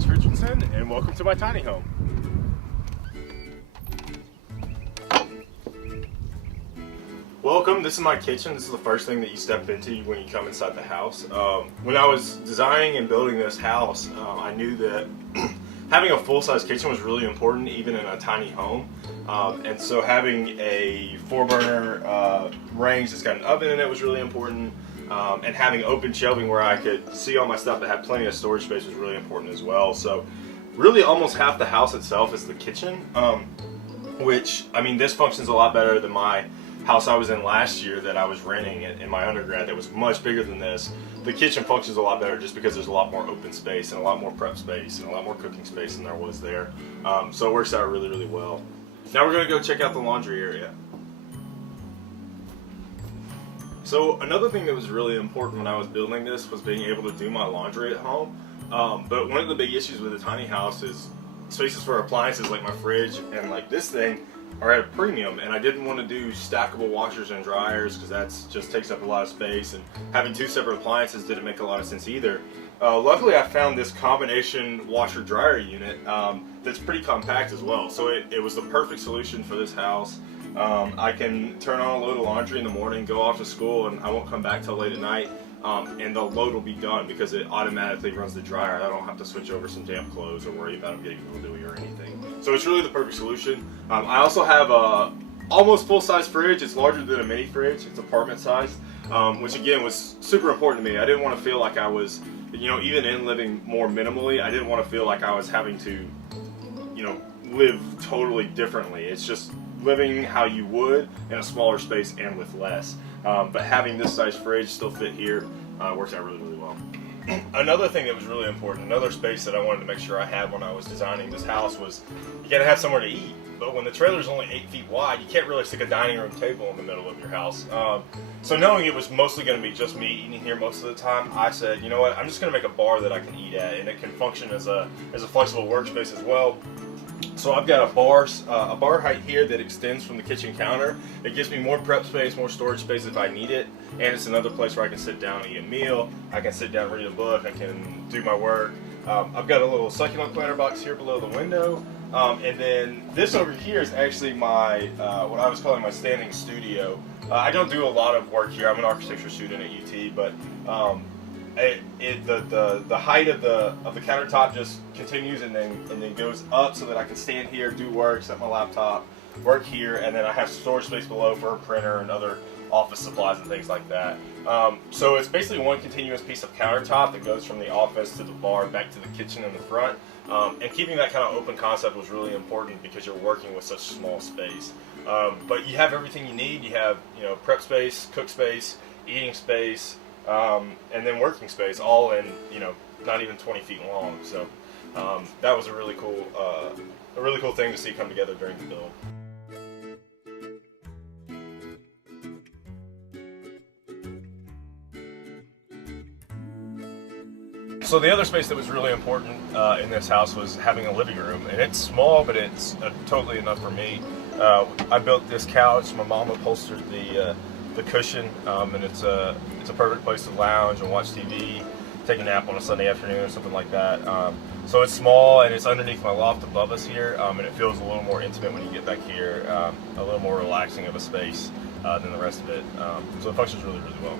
Travis Richardson, and welcome to my tiny home. Welcome, this is my kitchen. This is the first thing that you step into when you come inside the house. When I was designing and building this house, I knew that having a full-size kitchen was really important, even in a tiny home. And so having a 4-burner range that's got an oven in it was really important. And having open shelving where I could see all my stuff that had plenty of storage space was really important as well. So really almost half the house itself is the kitchen, which, I mean, this functions a lot better than my house I was in last year that I was renting in my undergrad that was much bigger than this. The kitchen functions a lot better just because there's a lot more open space and a lot more prep space and a lot more cooking space than there was there. So it works out really, really well. Now we're going to go check out the laundry area. So another thing that was really important when I was building this was being able to do my laundry at home. But one of the big issues with a tiny house is spaces for appliances like my fridge and like this thing are at a premium, and I didn't want to do stackable washers and dryers because that just takes up a lot of space, and having 2 separate appliances didn't make a lot of sense either. Luckily I found this combination washer dryer unit that's pretty compact as well, so it was the perfect solution for this house. I can turn on a load of laundry in the morning, go off to school, and I won't come back till late at night, and the load will be done because it automatically runs the dryer. I don't have to switch over some damp clothes or worry about them getting mildewy or anything. So it's really the perfect solution. I also have a almost full-size fridge. It's larger than a mini fridge. It's apartment sized, which again was super important to me. I didn't want to feel like I was, even in living more minimally, I didn't want to feel like I was having to, live totally differently. It's just living how you would in a smaller space and with less. But having this size fridge still fit here works out really, really well. Another thing that was really important, another space that I wanted to make sure I had when I was designing this house was you gotta have somewhere to eat. But when the trailer's only 8 feet wide, you can't really stick a dining room table in the middle of your house. So knowing it was mostly gonna be just me eating here most of the time, I said, you know what, I'm just gonna make a bar that I can eat at, and it can function as a flexible workspace as well. So I've got a bar height here that extends from the kitchen counter. It gives me more prep space, more storage space if I need it, and it's another place where I can sit down and eat a meal. I can sit down, read a book, I can do my work. I've got a little succulent planter box here below the window, and then this over here is actually my what I was calling my standing studio. I don't do a lot of work here. I'm an architecture student at UT, but the height of the countertop just continues and then goes up so that I can stand here, do work, set my laptop, work here, and then I have storage space below for a printer and other office supplies and things like that. So it's basically one continuous piece of countertop that goes from the office to the bar back to the kitchen in the front. And keeping that kind of open concept was really important because you're working with such small space. But you have everything you need. You have prep space, cook space, eating space, and then working space, all in not even 20 feet long. So that was a really cool thing to see come together during the build. So the other space that was really important in this house was having a living room, and it's small, but it's totally enough for me. I built this couch. My mom upholstered the cushion, and it's a perfect place to lounge and watch TV, take a nap on a Sunday afternoon or something like that. So it's small, and it's underneath my loft above us here, and it feels a little more intimate when you get back here, a little more relaxing of a space than the rest of it. So it functions really, really well.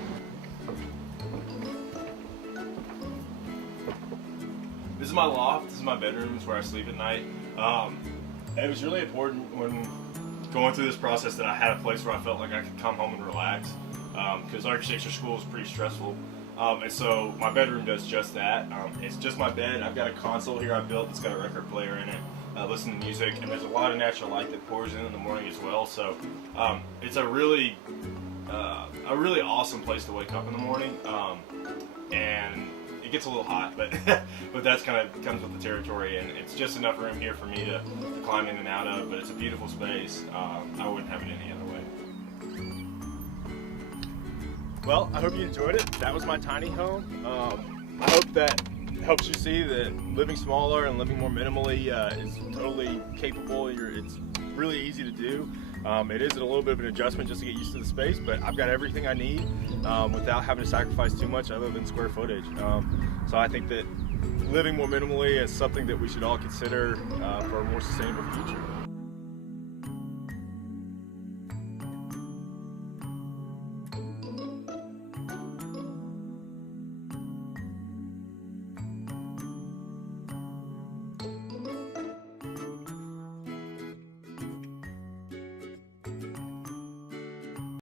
This is my loft. This is my bedroom. It's where I sleep at night. And it was really important when going through this process that I had a place where I felt like I could come home and relax, because architecture school is pretty stressful. And so my bedroom does just that. It's just my bed. I've got a console here I built that's got a record player in it, listen to music, and there's a lot of natural light that pours in the morning as well. So it's a really awesome place to wake up in the morning. And it gets a little hot, but but that's kind of comes with the territory, and it's just enough room here for me to climb in and out of. But it's a beautiful space. I wouldn't have it any other way. Well, I hope you enjoyed it. That was my tiny home. I hope that helps you see that living smaller and living more minimally is totally capable. It's really easy to do. It is a little bit of an adjustment just to get used to the space, but I've got everything I need without having to sacrifice too much other than square footage. So I think that living more minimally is something that we should all consider for a more sustainable future.